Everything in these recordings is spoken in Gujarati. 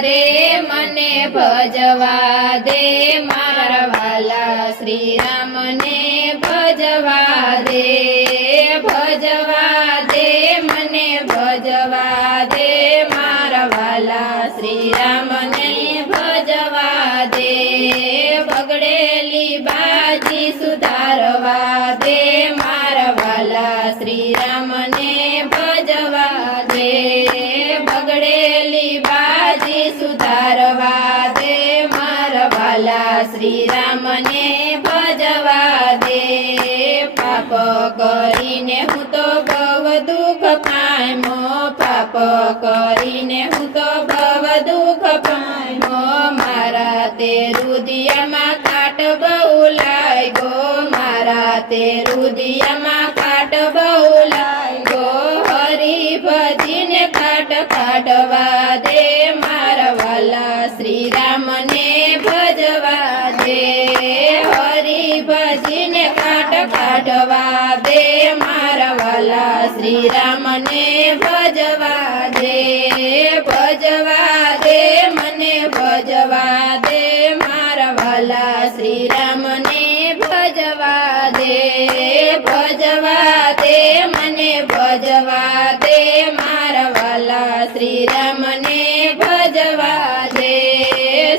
દે મને ભજવા દે મારા વાલા શ્રી રામને ભજવા દે મને ભજવા દે મારા વાલા શ્રી રામને ભજવા દે બગડેલી બાજી સુધારવા દે મારા વાલા શ્રી રામને ભજવા દે બગડેલી બાજી સુધારવા દે મારા વાલા શ્રી રામને ભજવા દે પાપ કરીને હું તો બહુ દુઃખ પામ્યો પાપ કરીને હું તો બહુ દુઃખ પામ્યો મારા તે રુદિયામાં કાટ બહુ લાગ્યો મારા તે રુદિયામાં કાટ બહુ લાગ્યો હરી ભજીને કાટ કાઢવા દે મારા વાલા શ્રી રામને ભજવા દે હરી ભજીને કાટ કાઢવા દે મારા વાલા શ્રી રામને ભજવા દે મને ભજવા દે મારા વાલા શ્રી રામને ભજવા દે મને ભજવા દે મારા વાલા શ્રી રામને ભજવા દે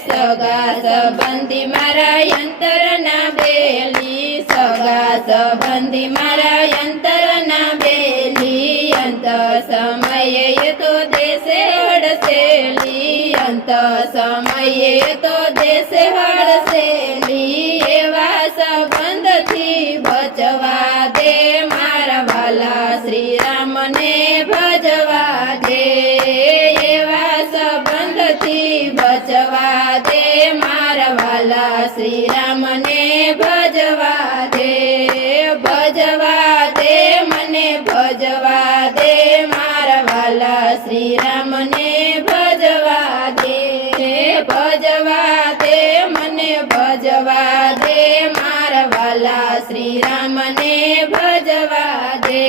સગા સંબંધી મારા અંતરના બેલી સગા સંબંધી મારા અંતરના બેલી અંત સમયે તો દેશે હડસેલી અંત સમયે તો દેશે હડસેલી એવા સંબંધથી બચવા દે મારા વાલા શ્રી રામને ભજવા દે એવા સંબંધથી બચવા દે મારા વાલા શ્રી રામને ભજવા દે મને ભજવા દે મારા વાલા શ્રી રામને ભજવા દે મને ભજવા દે મારા વાલા શ્રી રામને ભજવા દે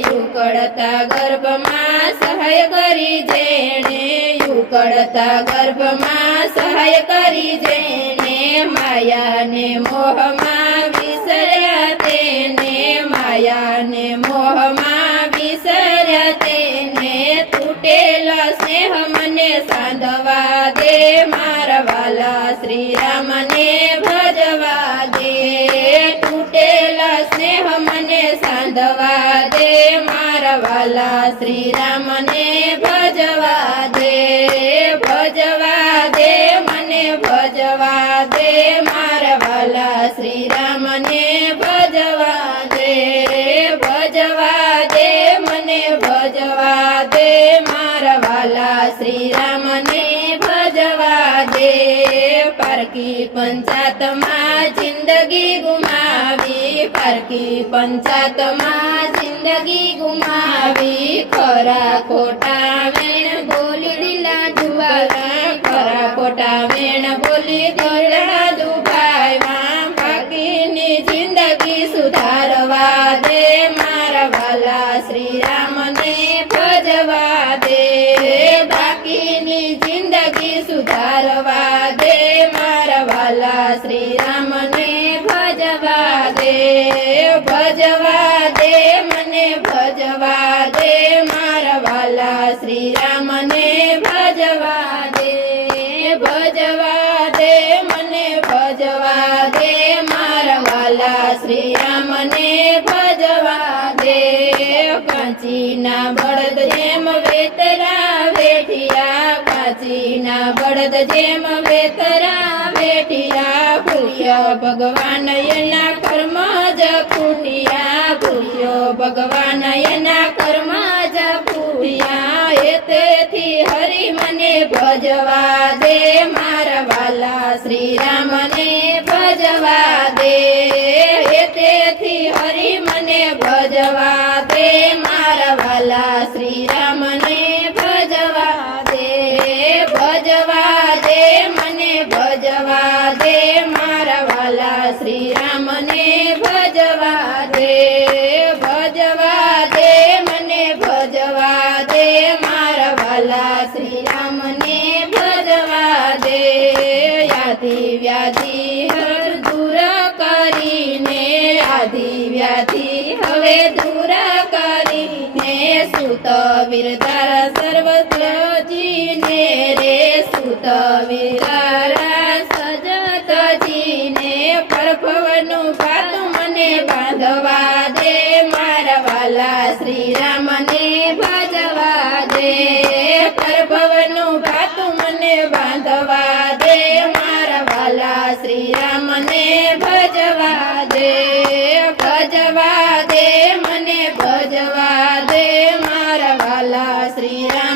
યુકળતા ગર્ભમાં સહાય કરી જેણે યુકળતા ગર્ભમાં સહાય કરી જેણે માયાને મોહમાં વિસર્યા તેને માયાને મોહમાં વિસર્યા તેને તૂટેલો સ્નેહ મને સાંધવા દે મારા વાલા શ્રી રામને ભજવા દે તૂટેલા સ્નેહ મને સાંધવા દે મારા વાલા શ્રી રામને ભજવા દે મને ભજવા દે મારા વાલા શ્રી રામને ભજવા દે મને ભજવા દે મારા વાલા શ્રી રામને ભજવા દે પારકી પંચાયતમાં જિંદગી ગુમાવી પારકી પંચાયતમાં જિંદગી ગુમાવી ખરા ખોટા વેણ બોલી દિલા જુવારા ખરા ખોટા વેણ બોલી દિલા દુભાઈમાં બાકીની જિંદગી સુધારવા દે મારા વાલા શ્રી રામને ભજવા દે બાકીની જિંદગી સુધારવા દે મારા વાલા શ્રી રામને ભજવા દે મને ભજવા દે મારા વાલા શ્રી રામને ભજવા દે મને ભજવા દે મારા વાલા શ્રી રામને ભજવા દે કાંચીના બળદ જેમ વેતરા વેઠિયા કાંચીના બળદ જેમ વેતરા વેઠિયા ભૂલ્યો ભગવાન એના કર્મ જ ફૂટ્યા ભૂલ્યો ભગવાન એના કર્મ જ ફૂટ્યા તેથી હરી મને ભજવા દે મારા વાલા શ્રી રામને ભજવા દે તેથી હરી મને ભજવા દે મારા વાલા શ્રી રામને ભજવા દે મને ભજવા દે મારા વાલા શ્રી રામને ભજવા દે મને ભજવા દે મારા વાલા શ્રી રામને આદિ વ્યાધિ હર દૂર કરીને આદિ વ્યાધિ હવે દૂર કરીને સુત વીરધારા સર્વત્ર જીને રે સુત વીરધારા સજત જીને પરભવનું પાતું મને બાંધવા દે મારા વાલા શ્રી રામને ભજવા દે પરભવનું પાતું મને બાંધવા દે મારા વાલા શ્રી રામને ભજવા દે ભજવા દે મને ભજવા દે મારા વાલા શ્રી રામ